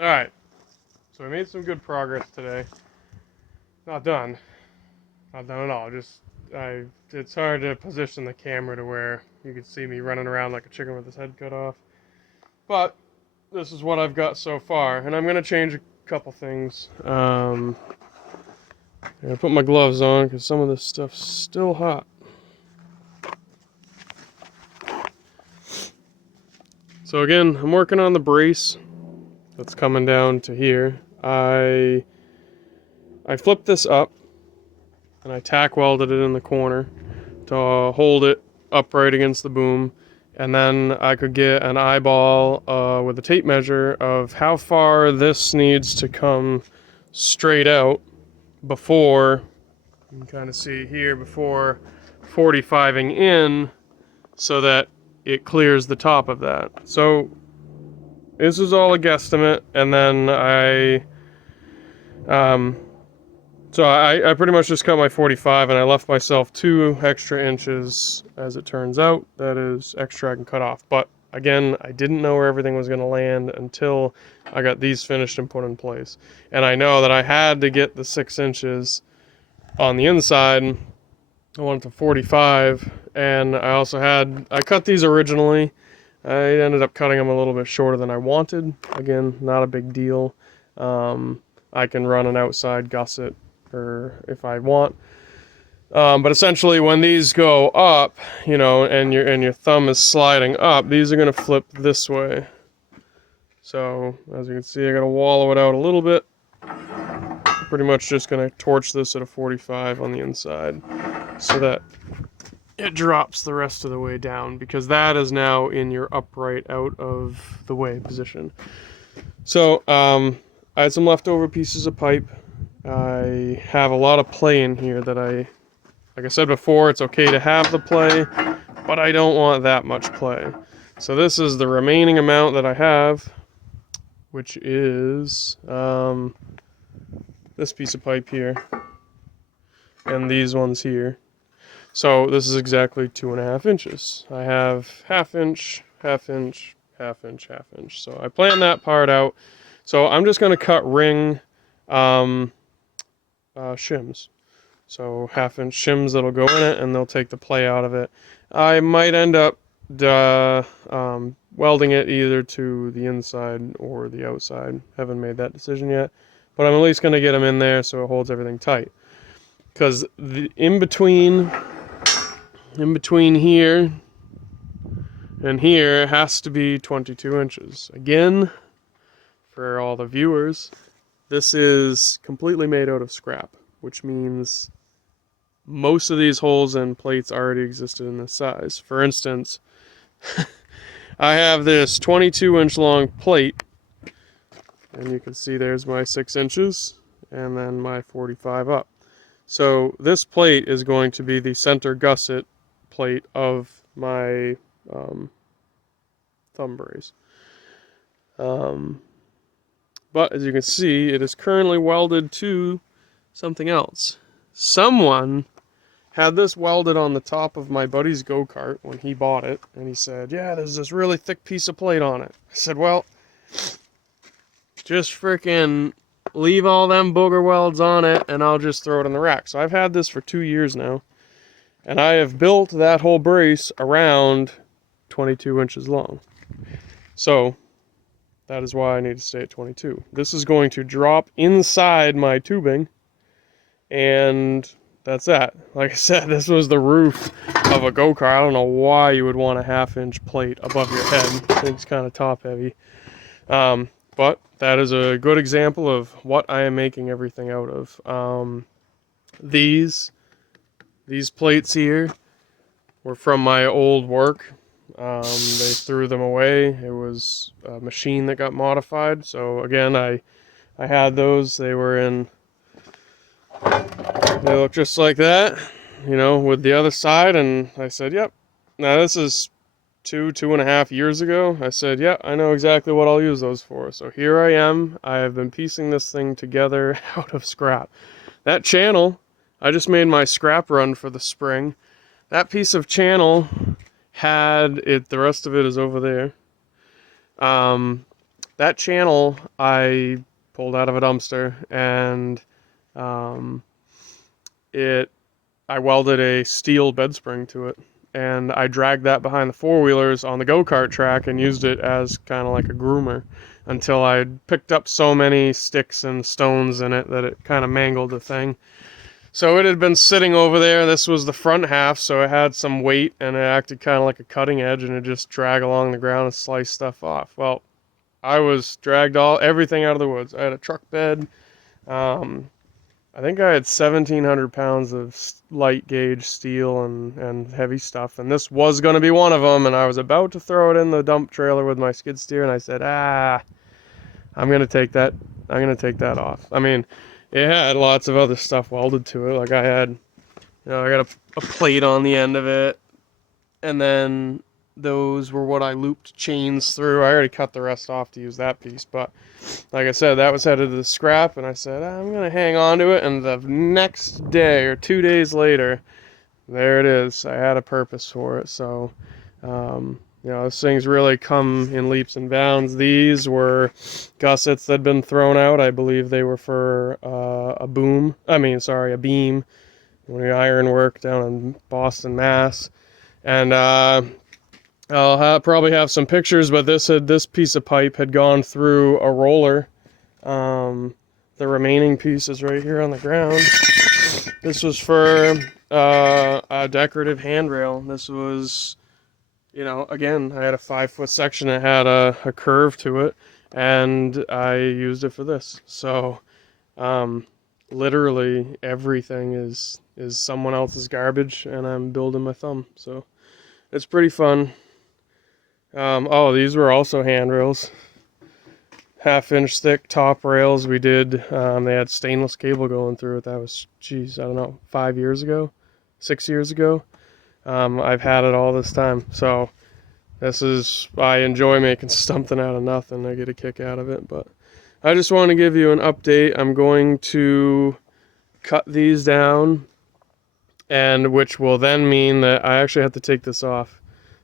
Alright, so I made some good progress today. Not done. Not done at all. It's hard to position the camera to where you can see me running around like a chicken with his head cut off. But this is what I've got so far, and I'm gonna change a couple things. I'm gonna put my gloves on because some of this stuff's still hot. So again, I'm working on the brace that's coming down to here. I flipped this up and I tack welded it in the corner to hold it upright against the boom, and then I could get an eyeball with a tape measure of how far this needs to come straight out before, you can kind of see here, before 45ing in, so that it clears the top of that. So this is all a guesstimate, and then I pretty much just cut my 45 and I left myself 2 extra inches, as it turns out. That is extra I can cut off. But again, I didn't know where everything was going to land until I got these finished and put in place. And I know that I had to get the 6 inches on the inside. I wanted to 45, and I cut these originally. I ended up cutting them a little bit shorter than I wanted. Again, not a big deal. I can run an outside gusset or if I want. But essentially when these go up, and your thumb is sliding up, these are going to flip this way. So as you can see, I got to wallow it out a little bit. Pretty much just going to torch this at a 45 on the inside so that it drops the rest of the way down, because that is now in your upright out of the way position. So I had some leftover pieces of pipe. I have a lot of play in here that like I said before, it's okay to have the play, but I don't want that much play. So this is the remaining amount that I have, which is this piece of pipe here and these ones here. So this is exactly 2.5 inches. I have half inch, half inch, half inch, half inch. So I planned that part out. So I'm just going to cut ring shims. So half-inch shims that'll go in it, and they'll take the play out of it. I might end up welding it either to the inside or the outside. Haven't made that decision yet, but I'm at least going to get them in there so it holds everything tight. Because the in between here and here has to be 22 inches. Again, for all the viewers, this is completely made out of scrap, which means most of these holes and plates already existed in this size. For instance, I have this 22-inch long plate, and you can see there's my 6 inches, and then my 45 up. So this plate is going to be the center gusset plate of my thumb brace. But as you can see, it is currently welded to something else. Someone had this welded on the top of my buddy's go-kart when he bought it, and he said, yeah, there's this really thick piece of plate on it. I said, well, just frickin' leave all them booger welds on it, and I'll just throw it in the rack. So I've had this for 2 years now, and I have built that whole brace around 22 inches long. So that is why I need to stay at 22. This is going to drop inside my tubing, and that's that. Like I said, this was the roof of a go-kart. I don't know why you would want a half-inch plate above your head. I think it's kind of top-heavy. But that is a good example of what I am making everything out of. These plates here were from my old work. They threw them away. It was a machine that got modified. So again, I had those. They look just like that, with the other side. And I said, yep. Now this is 2.5 years ago. I said, yeah, I know exactly what I'll use those for. So here I am. I have been piecing this thing together out of scrap. That channel, I just made my scrap run for the spring. That piece of channel had it, the rest of it is over there. that channel I pulled out of a dumpster, and um, I welded a steel bed spring to it, and I dragged that behind the four-wheelers on the go-kart track and used it as kind of like a groomer until I picked up so many sticks and stones in it that it kind of mangled the thing. So it had been sitting over there. This was the front half, so it had some weight, and it acted kind of like a cutting edge, and it just dragged along the ground and sliced stuff off. Well, I was dragged everything out of the woods. I had a truck bed. I think I had 1,700 pounds of light gauge steel and heavy stuff, and this was going to be one of them, and I was about to throw it in the dump trailer with my skid steer, and I said, I'm going to take that off. I mean, it had lots of other stuff welded to it. Like I got a plate on the end of it, and then those were what I looped chains through. I already cut the rest off to use that piece, but like I said, that was headed to the scrap, and I said, I'm going to hang on to it, and the next day or 2 days later, there it is. I had a purpose for it, so, those things really come in leaps and bounds. These were gussets that had been thrown out. I believe they were for a beam, when we iron work down in Boston, Mass. And I'll probably have some pictures, but this piece of pipe had gone through a roller. The remaining piece is right here on the ground. This was for a decorative handrail. This was, again, I had a 5-foot section that had a curve to it, and I used it for this. So, literally everything is someone else's garbage, and I'm building my thumb. So, it's pretty fun. These were also handrails. 1/2-inch thick top rails we did. They had stainless cable going through it. That was, 5 years ago, 6 years ago. I've had it all this time. So I enjoy making something out of nothing. I get a kick out of it. But I just want to give you an update. I'm going to cut these down, and which will then mean that I actually have to take this off.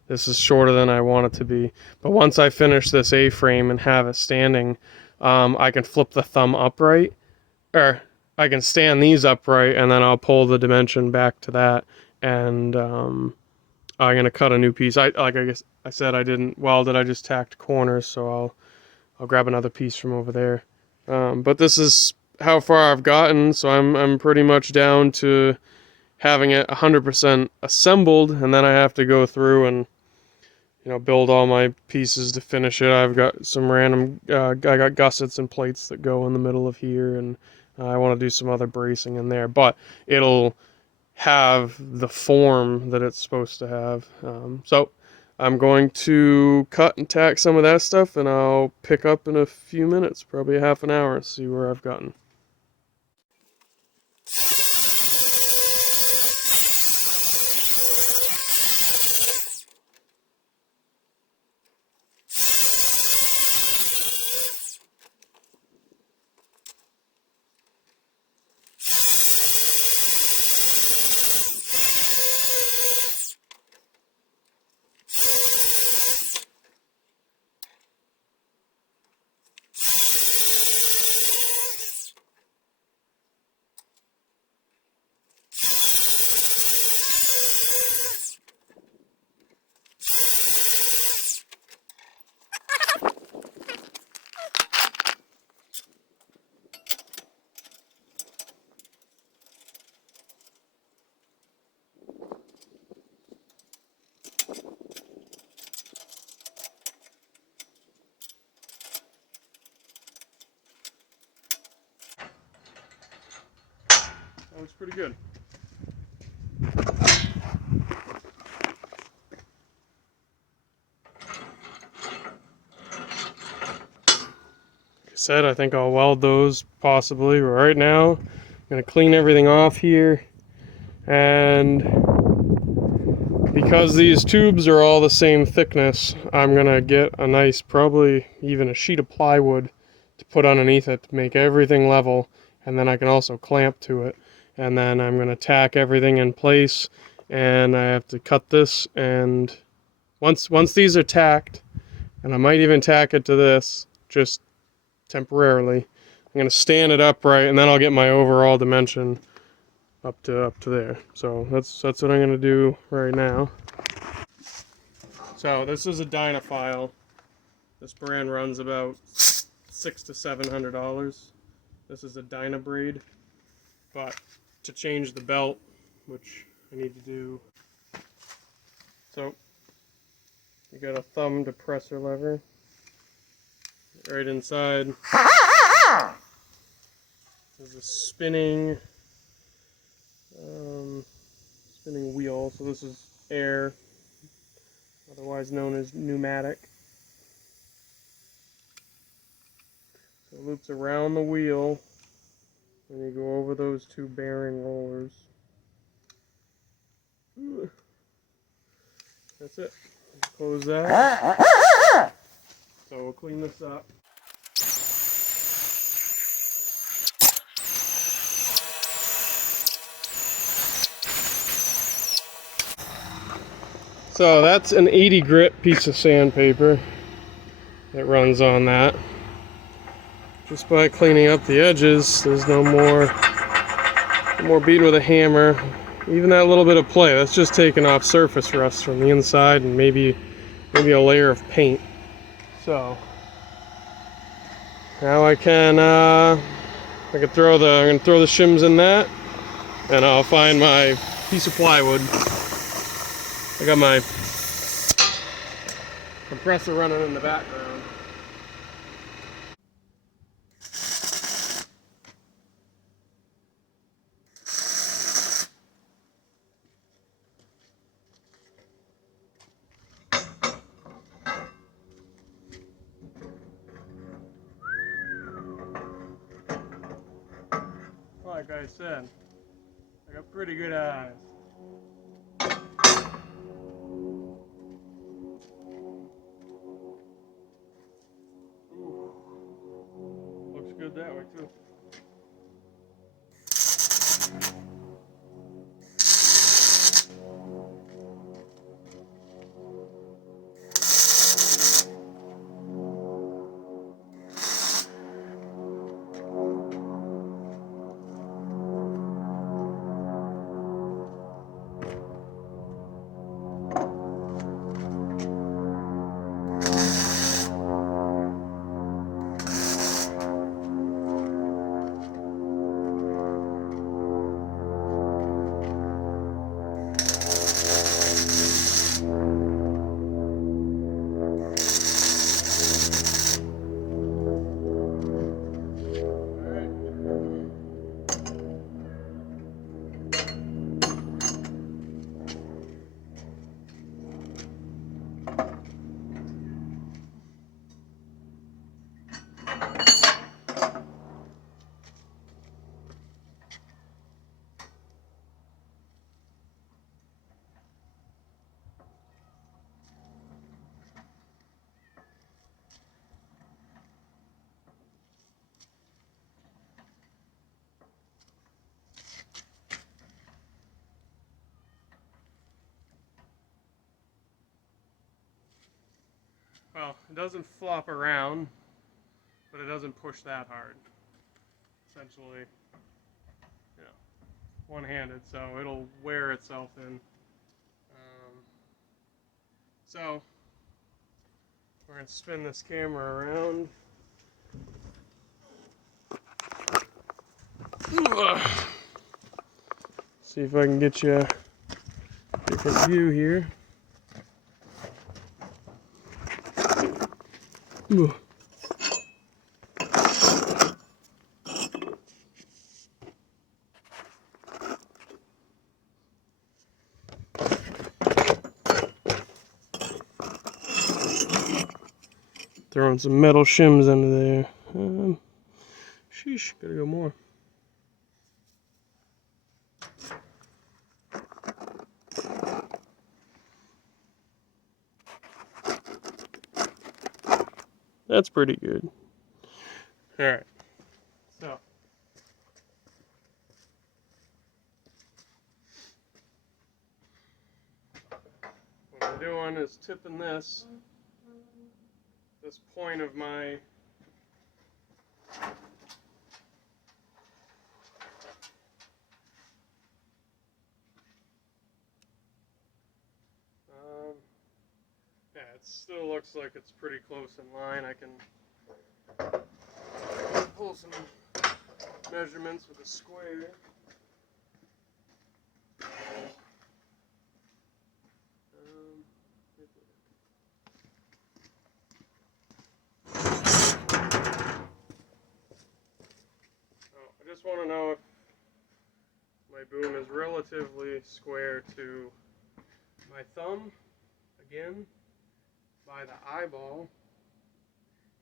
This is shorter than I want it to be. But once I finish this A-frame and have it standing, I can flip the thumb upright, or I can stand these upright, and then I'll pull the dimension back to that, and I'm gonna cut a new piece. I said I didn't weld it. I just tacked corners, so I'll grab another piece from over there. But this is how far I've gotten, so I'm pretty much down to having it 100% assembled, and then I have to go through and build all my pieces to finish it. I've got some random, I got gussets and plates that go in the middle of here, and I want to do some other bracing in there, but it'll have the form that it's supposed to have. So I'm going to cut and tack some of that stuff, and I'll pick up in a few minutes, probably a half an hour, see where I've gotten. That looks pretty good. Like I said, I think I'll weld those possibly. Right now, I'm going to clean everything off here, and because these tubes are all the same thickness, I'm going to get a nice, probably even a sheet of plywood to put underneath it to make everything level, and then I can also clamp to it. And then I'm going to tack everything in place, and I have to cut this, and once these are tacked, and I might even tack it to this, just temporarily. I'm going to stand it upright, and then I'll get my overall dimension up to there. So that's what I'm going to do right now. So this is a Dynafile. This brand runs about $600 to $700. This is a Dynabraid, but to change the belt, which I need to do, so you got a thumb depressor lever right inside. There's a spinning wheel, so this is air, otherwise known as pneumatic. So it loops around the wheel, and you go over those two bearing rollers. That's it. Close that. So we'll clean this up. So that's an 80 grit piece of sandpaper that runs on that. Just by cleaning up the edges, there's no more beating with a hammer. Even that little bit of play, that's just taking off surface rust from the inside and maybe a layer of paint. So now I'm gonna throw the shims in that, and I'll find my piece of plywood. I got my compressor running in the background. Like I said, I got pretty good eyes. Ooh. Looks good that way too. Well, it doesn't flop around, but it doesn't push that hard. Essentially, you know, one-handed, so it'll wear itself in. So we're gonna spin this camera around. See if I can get you a different view here. Ooh. Throwing some metal shims under there. Sheesh, gotta go more. That's pretty good. Alright, so what I'm doing is tipping this point of my Yeah, it still looks like it's pretty close in line. I can pull some measurements with a square. I just want to know if my boom is relatively square to my thumb. Again, by the eyeball.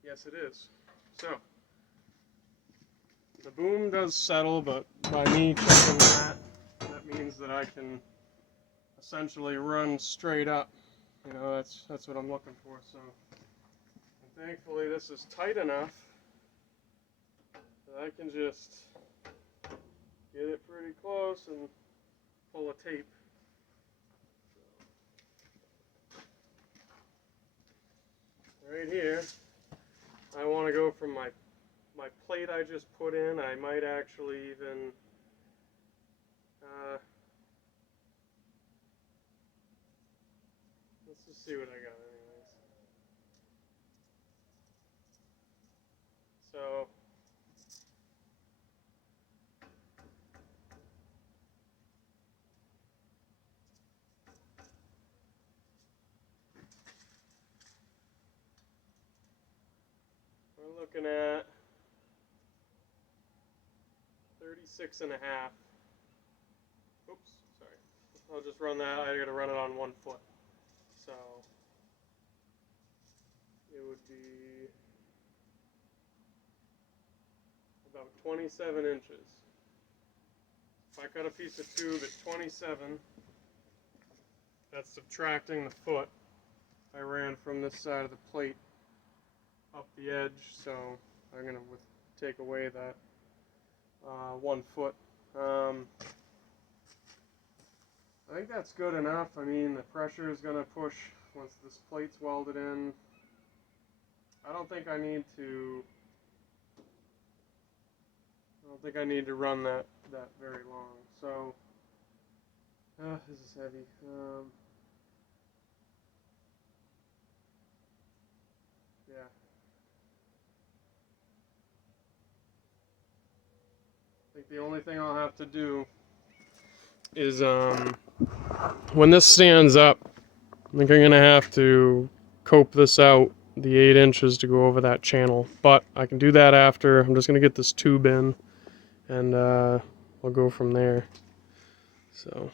Yes, it is. So, the boom does settle, but by me checking that, that means that I can essentially run straight up. You know, that's what I'm looking for. So, and thankfully this is tight enough that I can just get it pretty close and pull a tape. Right here, I want to go from my plate I just put in. I might actually even let's just see what I got anyways. So we're looking at 36 and a half. Oops, sorry. I'll just run that. I gotta run it on 1 foot. So it would be about 27 inches. If I cut a piece of tube at 27, that's subtracting the foot I ran from this side of the plate up the edge, so I'm going to take away that 1 foot. I think that's good enough. I mean, the pressure is going to push once this plate's welded in. I don't think I need to run that very long. So, this is heavy. Yeah. I think the only thing I'll have to do is, when this stands up, I think I'm going to have to cope this out, the 8 inches to go over that channel. But I can do that after. I'm just going to get this tube in, and we'll go from there. So.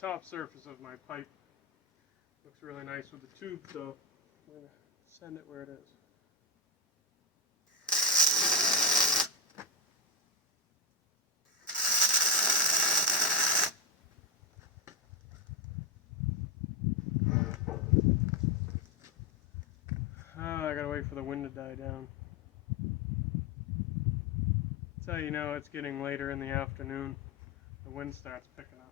top surface of my pipe looks really nice with the tube, so I'm going to send it where it is. I gotta wait for the wind to die down. That's how you know it's getting later in the afternoon. The wind starts picking up.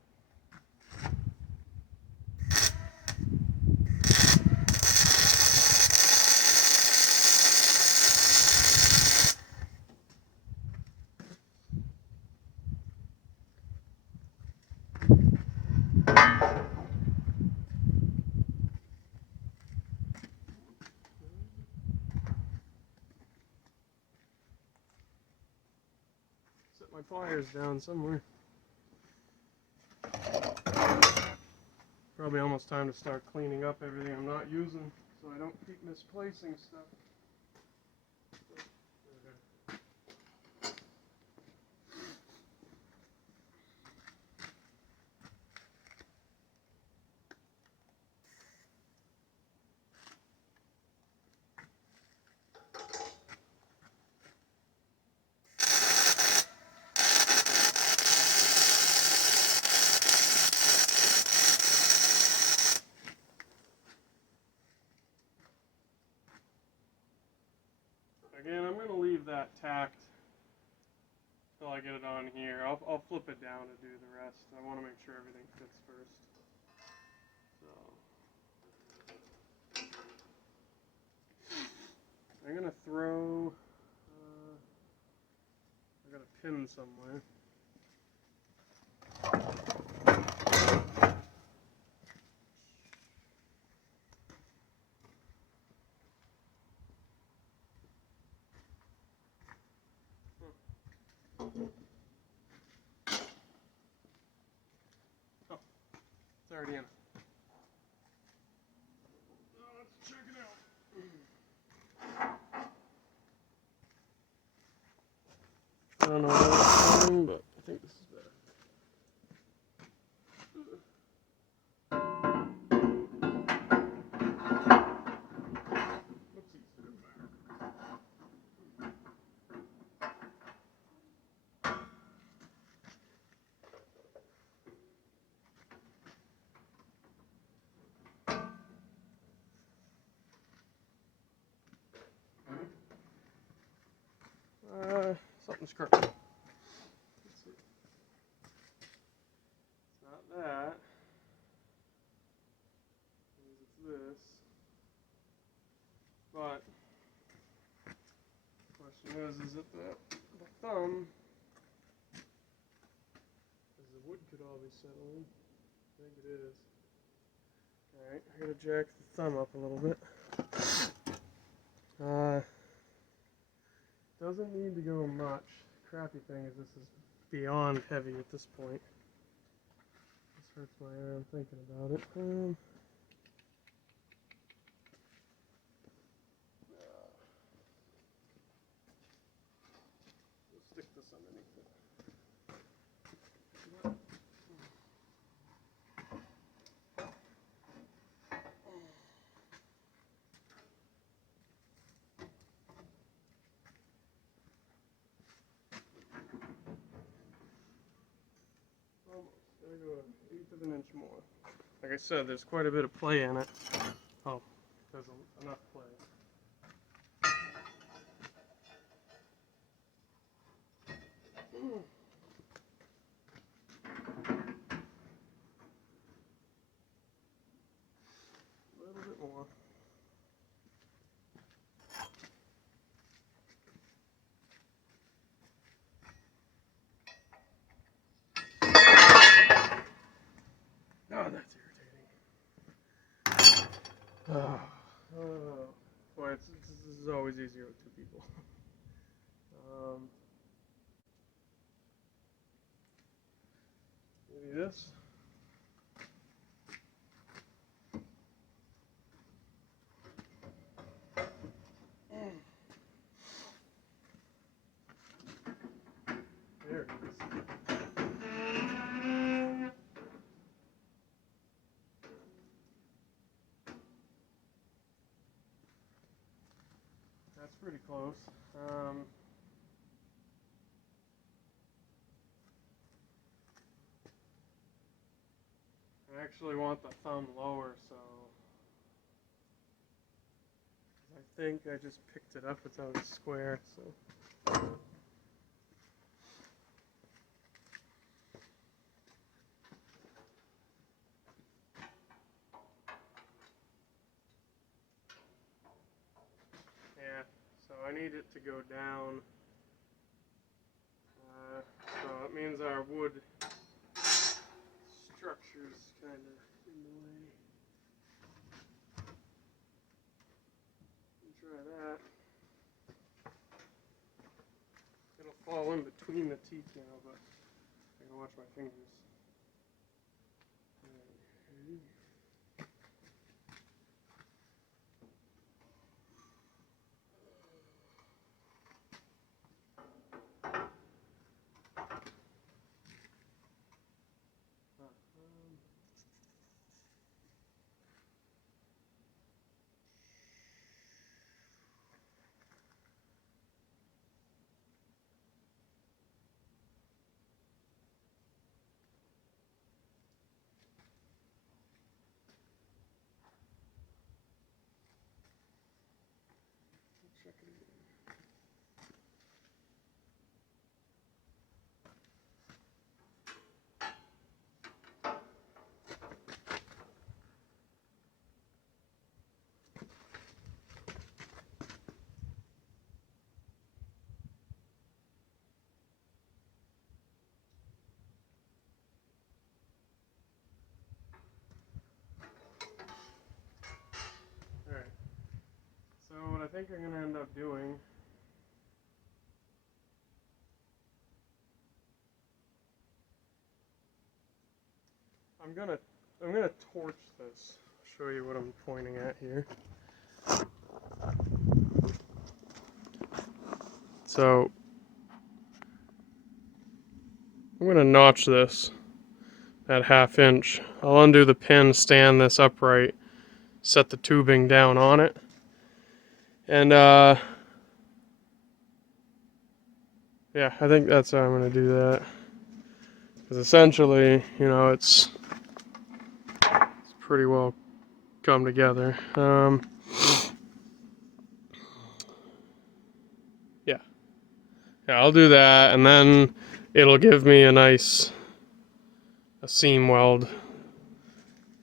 Set my pliers down somewhere. Probably almost time to start cleaning up everything I'm not using so I don't keep misplacing stuff. Again, I'm going to leave that tacked until I get it on here. I'll flip it down to do the rest. I want to make sure everything fits first. So I'm going to throw, I got a pin somewhere. Oh, it's already in. Let's check it out. I don't know what it's doing, but I think this is better. Something's crooked. Let's see. It's not that. It's this. But the question is it the thumb? Because the wood could all be settling. I think it is. Alright, I gotta jack the thumb up a little bit. Doesn't need to go much. The crappy thing is this is beyond heavy at this point. This hurts my arm thinking about it. We'll stick this underneath it. There we go, 1/8 of an inch more. Like I said, there's quite a bit of play in it. Oh, there's enough play. A little bit more. Oh, that's irritating. Oh. Boy, this is always easier with two people. Maybe this. There it is. pretty close. I actually want the thumb lower, so I think I just picked it up without a square, so. Yeah, so I need it to go down. So it means our wood structure's kind of in the way. Try that. It'll fall in between the teeth now, but I can watch my fingers. Check it again. Alright. So what I think I'm going to end up doing I'm gonna torch this. I'll show you what I'm pointing at here. So I'm gonna notch this at 1/2 inch. I'll undo the pin, stand this upright, set the tubing down on it, and yeah, I think that's how I'm gonna do that. Because essentially, you know, it's pretty well come together. Yeah. Yeah, I'll do that, and then it'll give me a seam weld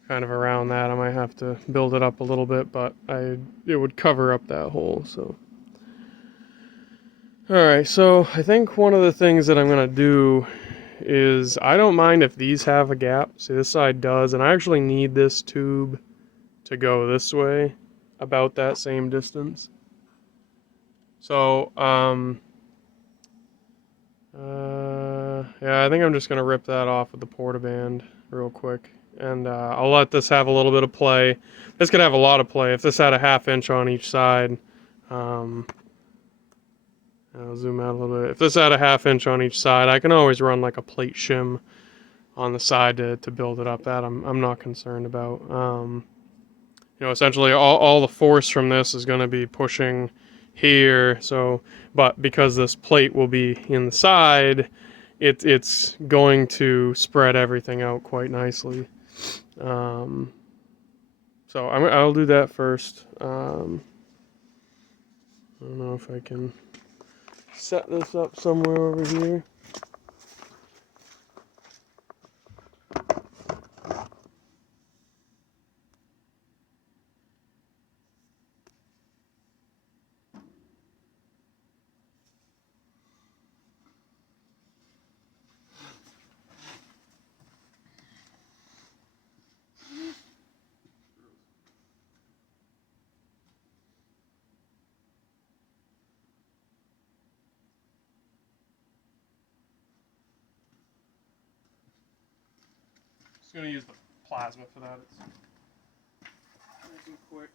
kind of around that. I might have to build it up a little bit, but it would cover up that hole, so. Alright, so I think one of the things that I'm going to do is, I don't mind if these have a gap. See, this side does, and I actually need this tube to go this way, about that same distance. So, yeah, I think I'm just going to rip that off with the portaband real quick. And I'll let this have a little bit of play. This could have a lot of play. If this had a 1/2 inch on each side, I'll zoom out a little bit. If this had a 1/2 inch on each side, I can always run like a plate shim on the side to build it up. That I'm not concerned about. You know, essentially all the force from this is going to be pushing here. So, but because this plate will be in the side, it's going to spread everything out quite nicely. So I'll do that first. I don't know if I can set this up somewhere over here. Just gonna use the plasma for that. It's nice and quick.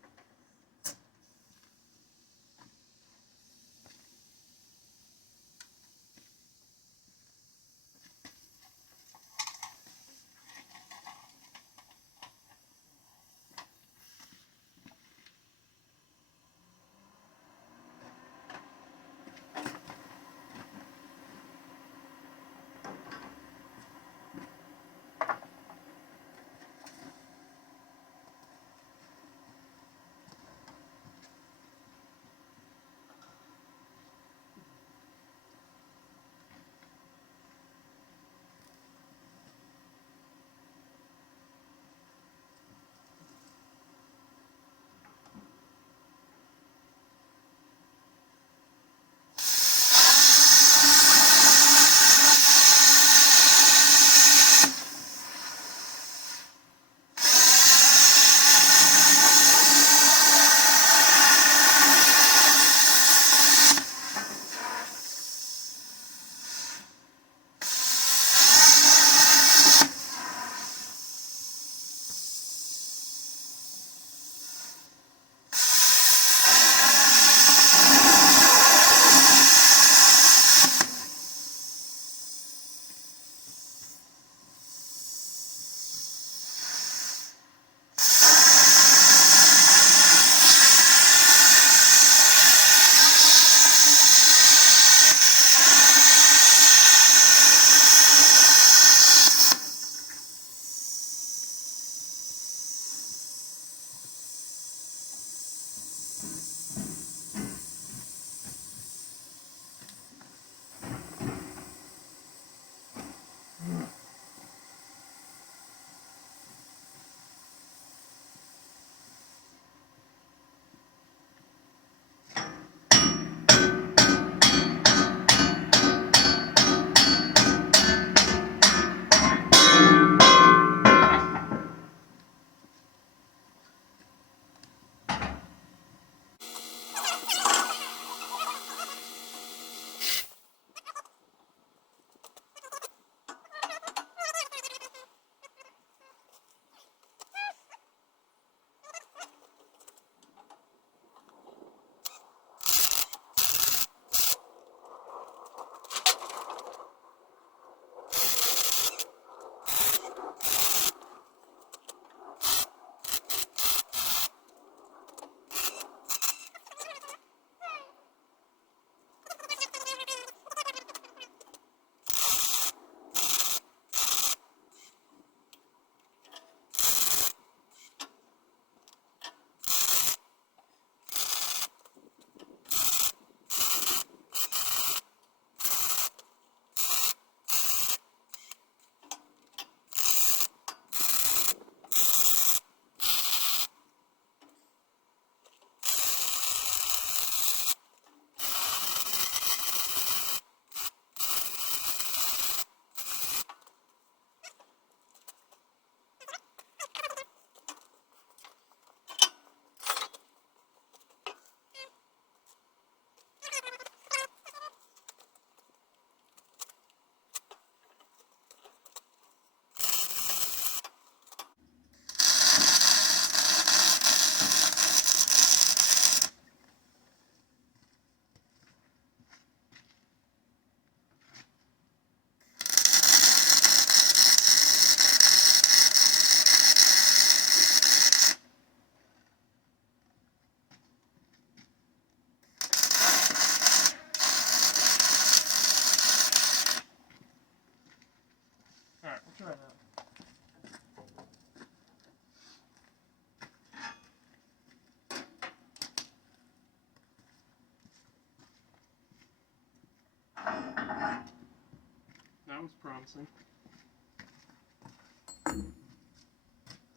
honestly.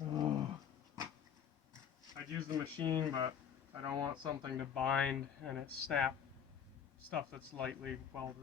Oh. I'd use the machine, but I don't want something to bind and it snap stuff that's lightly welded.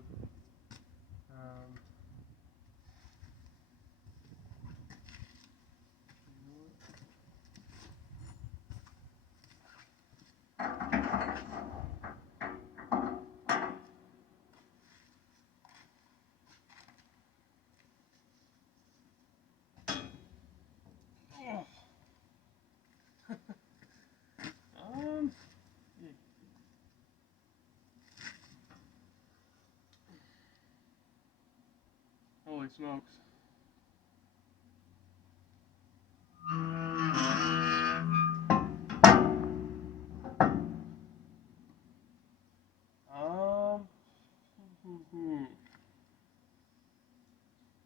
Holy smokes.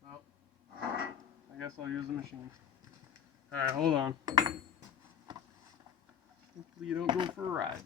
Well, I guess I'll use the machine. Alright, hold on. Hopefully you don't go for a ride.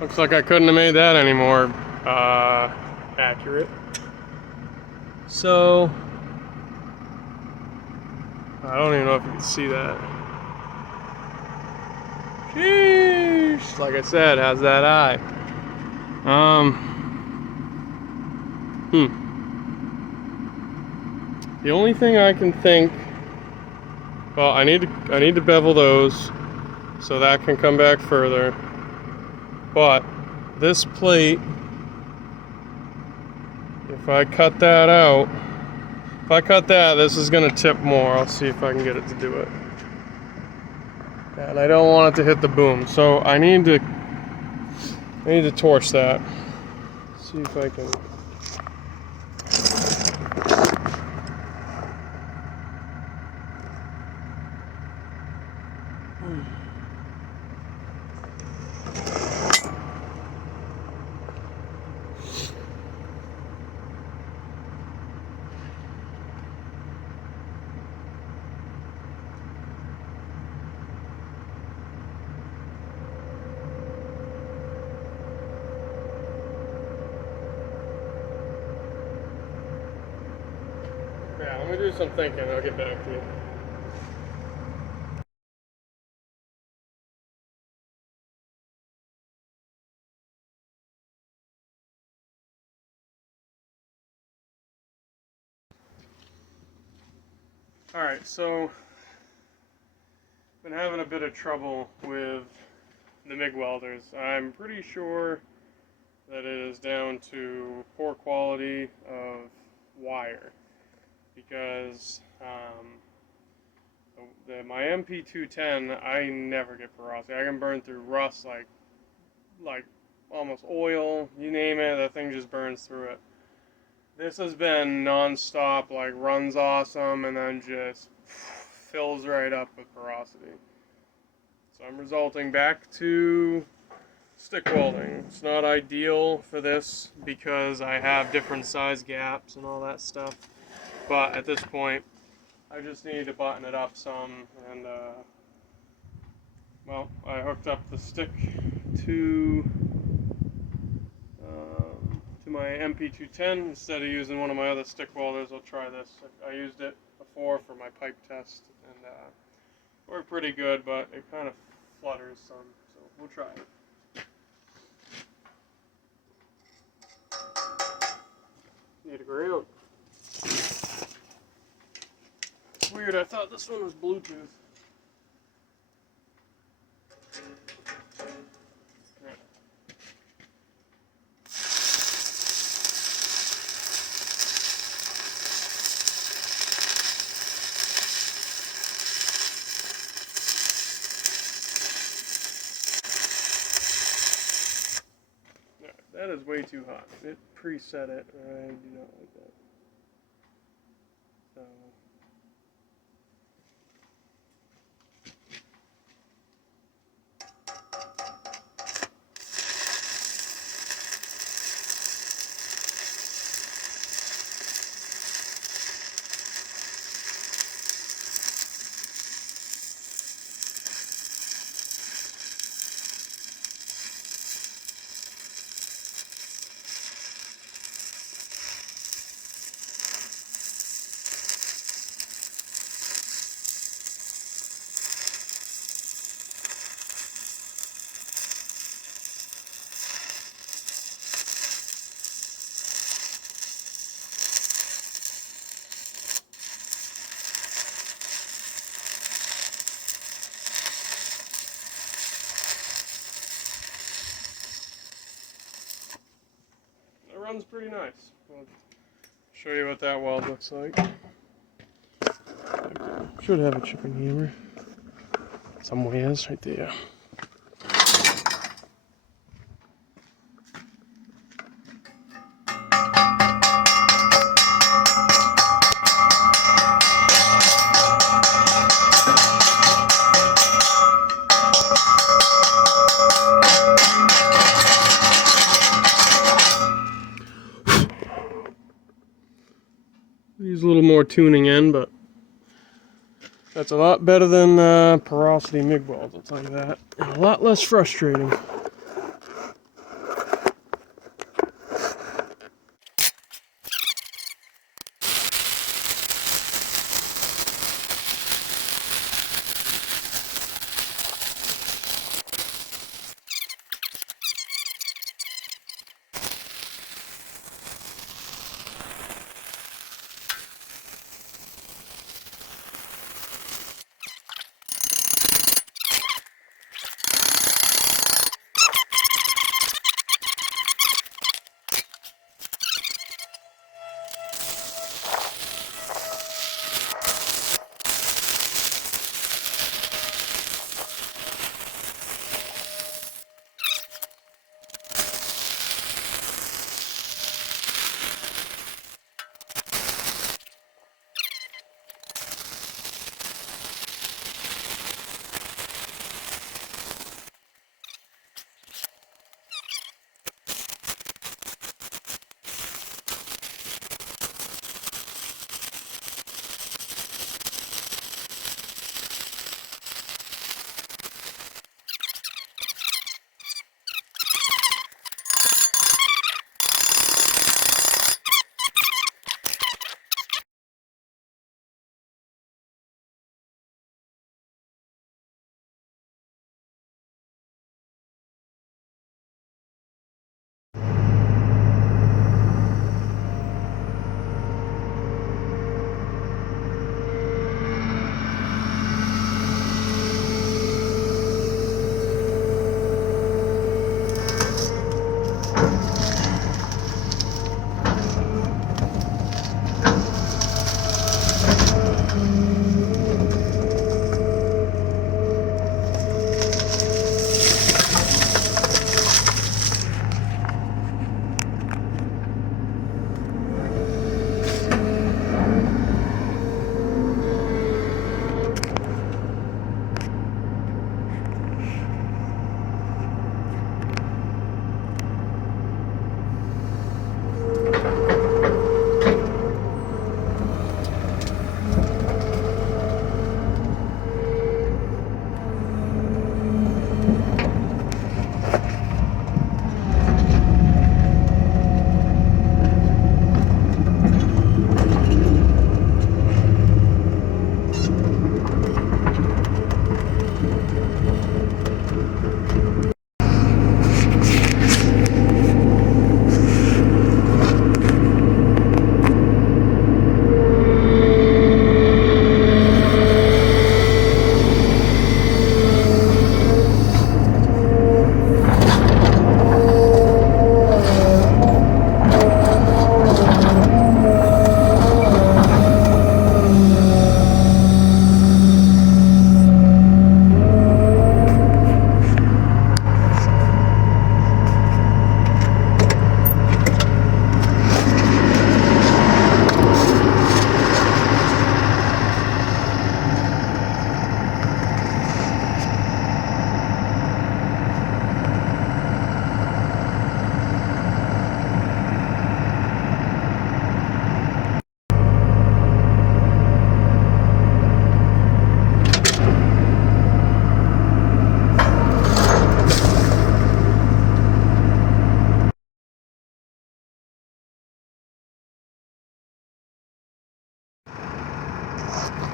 Looks like I couldn't have made that any more accurate. So, I don't even know if you can see that. Sheesh! Like I said, how's that eye? The only thing I can think, well, I need to bevel those so that can come back further. But this plate, if I cut that out, if I cut that, this is gonna tip more. I'll see if I can get it to do it. And I don't want it to hit the boom, so I need to torch that. See if I can. Yeah, let me do some thinking. I'll get back to you. Alright, so been having a bit of trouble with the MIG welders. I'm pretty sure that it is down to poor quality of wire because my MP210, I never get porosity. I can burn through rust like almost oil, you name it, that thing just burns through it. This has been non-stop, like runs awesome and then just fills right up with porosity. So I'm resulting back to stick welding. It's not ideal for this because I have different size gaps and all that stuff. But at this point, I just need to button it up some, and well, I hooked up the stick to my MP210 instead of using one of my other stick welders. I'll try this. I used it before for my pipe test, and worked pretty good, but it kind of flutters some, so we'll try it. Need a ground. It's weird, I thought this one was Bluetooth. That is way too hot. It preset it, and I do not like that. So it runs pretty nice. I'll show you what that weld looks like. Should have a chipping hammer somewhere, right there. Needs a little more tuning in, but that's a lot better than porosity MIG welds, I'll tell you that. And a lot less frustrating.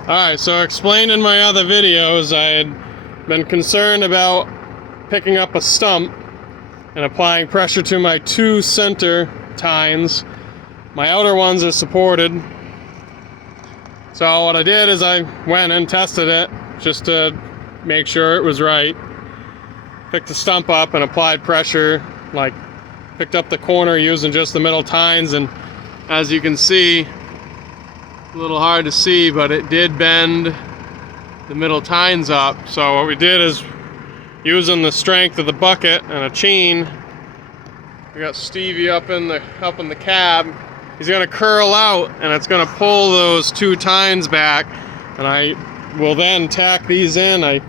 Alright, so explained in my other videos, I had been concerned about picking up a stump and applying pressure to my two center tines. My outer ones are supported. So what I did is I went and tested it just to make sure it was right. Picked the stump up and applied pressure, like picked up the corner using just the middle tines, and as you can see, a little hard to see, but it did bend the middle tines up. So what we did is, using the strength of the bucket and a chain, we got Stevie up in the cab. He's gonna curl out and it's gonna pull those two tines back, and I will then tack these in. I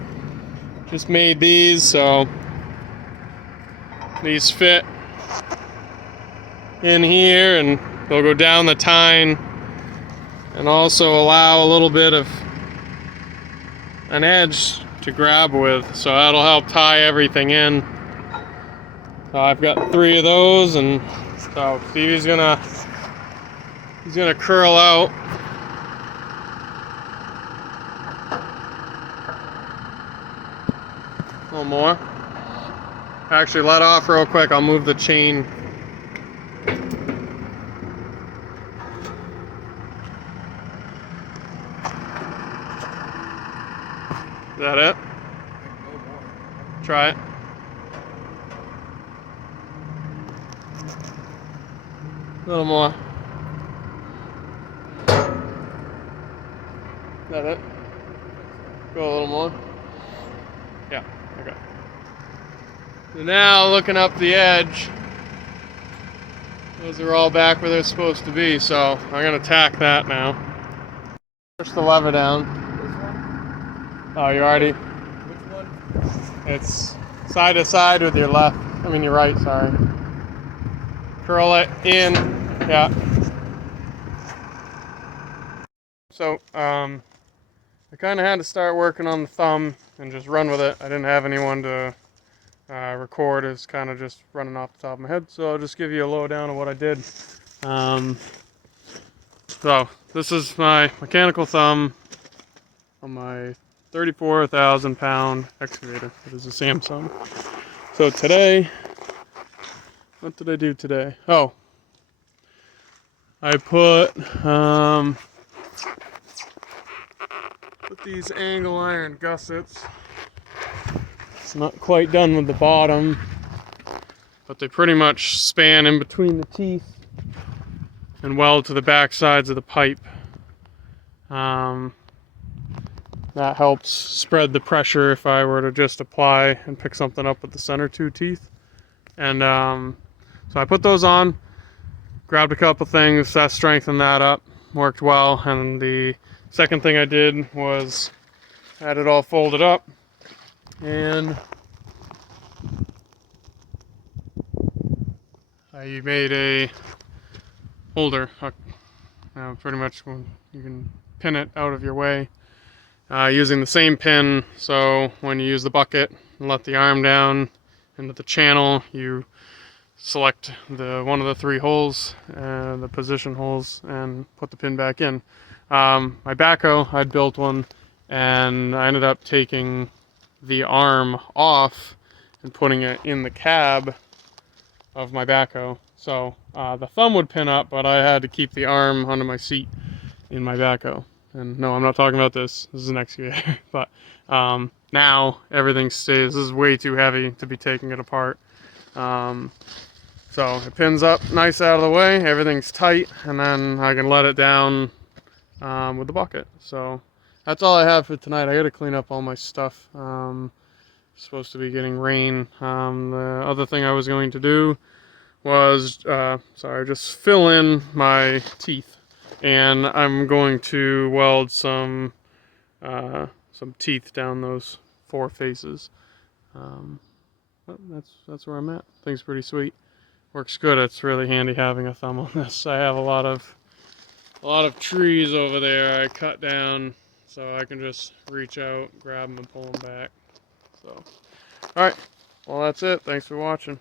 just made these so these fit in here, and they'll go down the tine and also allow a little bit of an edge to grab with, so that'll help tie everything in. So I've got 3 of those, and so Stevie's gonna curl out. A little more. Actually, let off real quick. I'll move the chain. Is that it? Try it. A little more. Is that it? Go a little more. Yeah, okay. So now, looking up the edge, those are all back where they're supposed to be, so I'm going to tack that now. Push the lever down. Oh, you already? Which one? It's side to side with your left. I mean your right, sorry. Curl it in. Yeah. So, I kind of had to start working on the thumb and just run with it. I didn't have anyone to record. It's kind of just running off the top of my head. So I'll just give you a lowdown of what I did. So, this is my mechanical thumb on my 34,000 pound excavator. It is a Samsung. So today, what did I do today? Oh, I put these angle iron gussets. It's not quite done with the bottom, but they pretty much span in between the teeth and weld to the back sides of the pipe. That helps spread the pressure if I were to just apply and pick something up with the center 2 teeth. And so I put those on, grabbed a couple things, that strengthened that up, worked well. And the second thing I did was had it all folded up, and I made a holder. Pretty much you can pin it out of your way. Using the same pin, so when you use the bucket and let the arm down into the channel, you select one of the 3 holes, the position holes, and put the pin back in. My backhoe, I'd built one, and I ended up taking the arm off and putting it in the cab of my backhoe. So the thumb would pin up, but I had to keep the arm under my seat in my backhoe. And no, I'm not talking about this. This is an excavator. But now everything stays. This is way too heavy to be taking it apart. So it pins up nice out of the way. Everything's tight, and then I can let it down with the bucket. So that's all I have for tonight. I got to clean up all my stuff. Supposed to be getting rain. The other thing I was going to do was just fill in my teeth. And I'm going to weld some teeth down those 4 faces. That's where I'm at. Things pretty sweet. Works good. It's really handy having a thumb on this. I have a lot of trees over there I cut down, so I can just reach out, grab them, and pull them back. So, all right. Well, that's it. Thanks for watching.